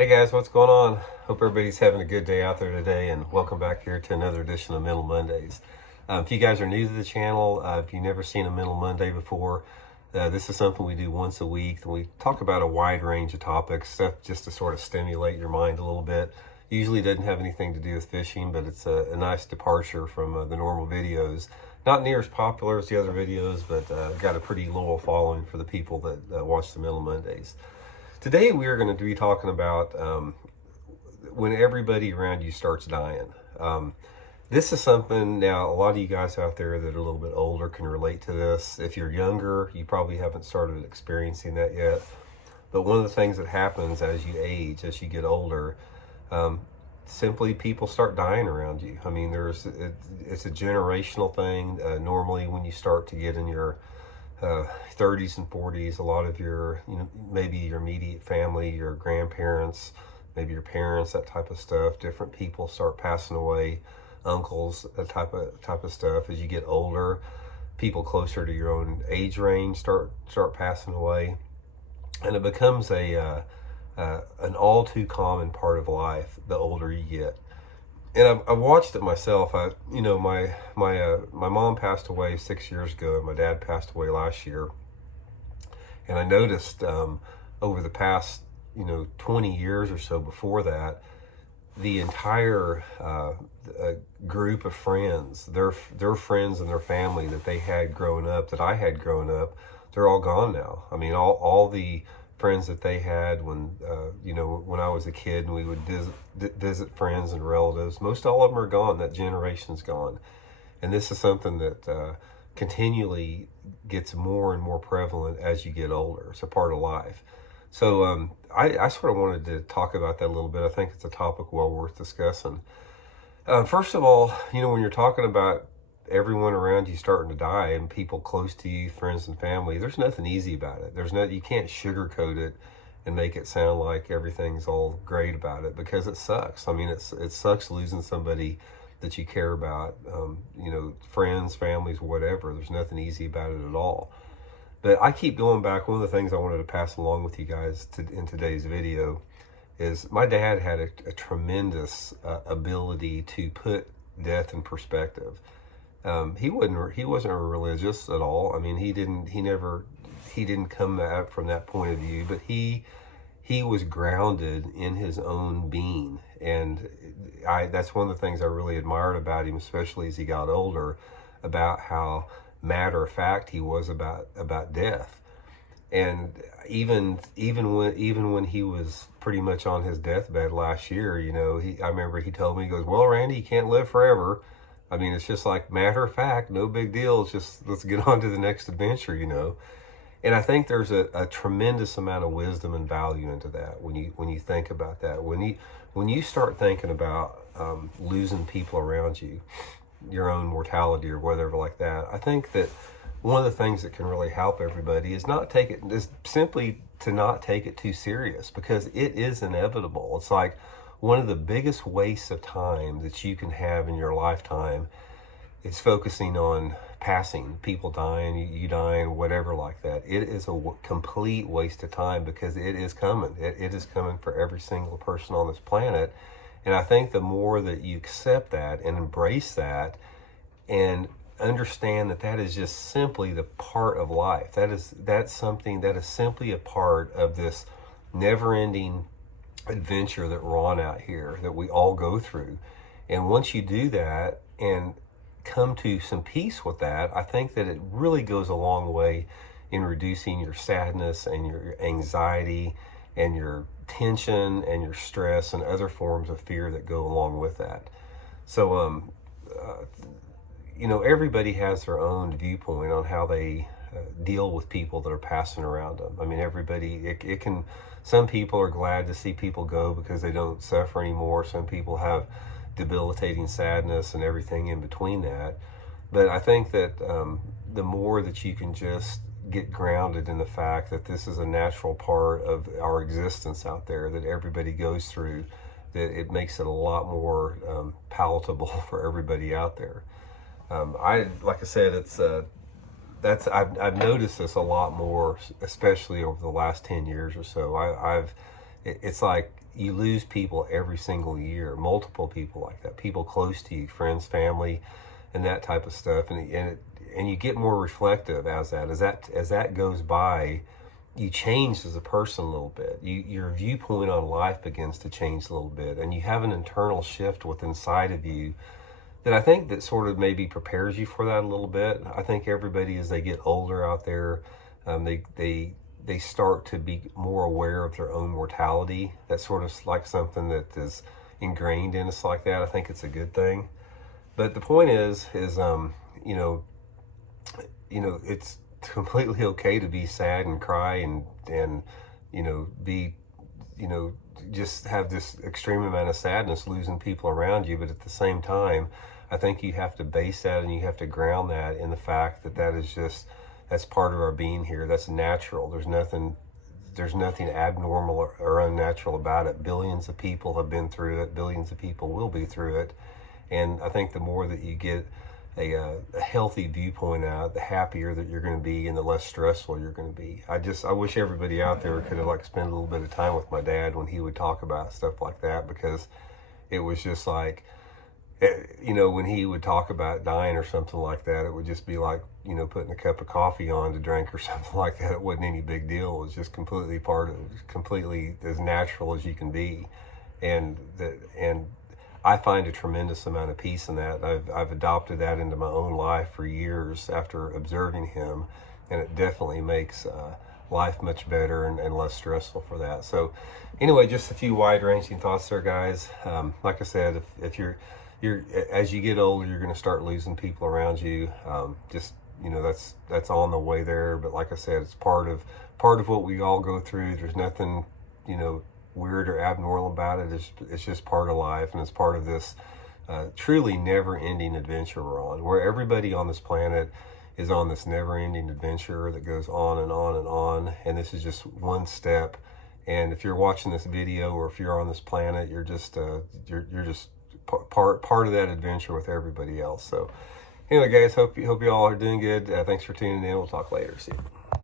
Hey guys, what's going on? Hope everybody's having a good day out there today, and welcome back here to another edition of Mental Mondays. If you guys are new to the channel, if you've never seen a Mental Monday before, this is something we do once a week. We talk about a wide range of topics, stuff just to sort of stimulate your mind a little bit. Usually doesn't have anything to do with fishing, but it's a nice departure from the normal videos. Not near as popular as the other videos, but got a pretty loyal following for the people that watch the Mental Mondays. Today we are going to be talking about when everybody around you starts dying. This is something, now a lot of you guys out there that are a little bit older can relate to this. If you're younger, you probably haven't started experiencing that yet. But one of the things that happens as you age, as you get older, simply people start dying around you. I mean, it's a generational thing. Normally when you start to get in your 30s and 40s, a lot of your, maybe your immediate family, your grandparents, maybe your parents, that type of stuff, different people start passing away, uncles, that type of stuff. As you get older, people closer to your own age range start passing away, and it becomes an all too common part of life the older you get. And I've watched it myself. My mom passed away 6 years ago, and my dad passed away last year. And I noticed over the past 20 years or so before that, the entire group of friends, their friends and their family that they had growing up, that I had growing up, they're all gone now. I mean, all the friends that they had when when I was a kid and we would visit friends and relatives, most all of them are gone. That generation's gone. And this is something that continually gets more and more prevalent as you get older. It's a part of life. So I sort of wanted to talk about that a little bit. I think it's a topic well worth discussing. First of all, when you're talking about everyone around you starting to die and people close to you, friends and family, there's nothing easy about it. You can't sugarcoat it and make it sound like everything's all great about it, because it sucks. I mean, it sucks losing somebody that you care about, friends, families, whatever. There's nothing easy about it at all. But I keep going back. One of the things I wanted to pass along with you guys in today's video is my dad had a tremendous ability to put death in perspective. He wasn't religious at all. I mean, he didn't come out from that point of view, but he was grounded in his own being. And that's one of the things I really admired about him, especially as he got older, about how matter of fact he was about death. And even when he was pretty much on his deathbed last year, I remember he told me, he goes, "Well, Randy, you can't live forever. I mean, it's just like matter of fact, no big deal. It's just, let's get on to the next adventure, And I think there's a tremendous amount of wisdom and value into that when you think about that. When you start thinking about losing people around you, your own mortality or whatever like that, I think that one of the things that can really help everybody is simply to not take it too serious, because it is inevitable. It's like one of the biggest wastes of time that you can have in your lifetime is focusing on passing, people dying, you dying, whatever like that. It is a complete waste of time, because it is coming. It is coming for every single person on this planet. And I think the more that you accept that and embrace that and understand that is just simply the part of life. That's something that is simply a part of this never-ending adventure that we're on out here, that we all go through. And once you do that and come to some peace with that, I think that it really goes a long way in reducing your sadness and your anxiety and your tension and your stress and other forms of fear that go along with that. So everybody has their own viewpoint on how they deal with people that are passing around them. I mean, everybody, some people are glad to see people go because they don't suffer anymore. Some people have debilitating sadness and everything in between that. But I think that the more that you can just get grounded in the fact that this is a natural part of our existence out there that everybody goes through, that it makes it a lot more palatable for everybody out there. Like I said, I've noticed this a lot more, especially over the last 10 years or so. It's like, you lose people every single year, multiple people like that, people close to you, friends, family, and that type of stuff. And you get more reflective as that goes by. You change as a person a little bit. Your viewpoint on life begins to change a little bit, and you have an internal shift within inside of you that I think that sort of maybe prepares you for that a little bit. I think everybody, as they get older out there, they start to be more aware of their own mortality. That's sort of like something that is ingrained in us like that. I think it's a good thing. But the point is you know, it's completely okay to be sad and cry and be, just have this extreme amount of sadness losing people around you. But at the same time, I think you have to base that and you have to ground that in the fact that that's part of our being here. That's natural. There's nothing abnormal or unnatural about it. Billions of people have been through it. Billions of people will be through it. And I think the more that you get a healthy viewpoint out, the happier that you're going to be and the less stressful you're going to be. I wish everybody out there could have spent a little bit of time with my dad when he would talk about stuff like that, because it was just like, when he would talk about dying or something like that, it would just be like, putting a cup of coffee on to drink or something like that. It wasn't any big deal. It was just completely as natural as you can be. And I find a tremendous amount of peace in that. I've adopted that into my own life for years after observing him, and it definitely makes life much better and less stressful for that. So anyway, just a few wide-ranging thoughts there, guys. Like I said, if you're as you get older, you're going to start losing people around you. That's on the way there. But like I said, it's part of what we all go through. There's nothing, weird or abnormal about it. It's just part of life, and it's part of this truly never-ending adventure we're on, where everybody on this planet is on this never-ending adventure that goes on and on and on, and this is just one step. And if you're watching this video, or if you're on this planet, you're just part of that adventure with everybody else. So anyway, guys, hope you all are doing good. Thanks for tuning in. We'll talk later. See you.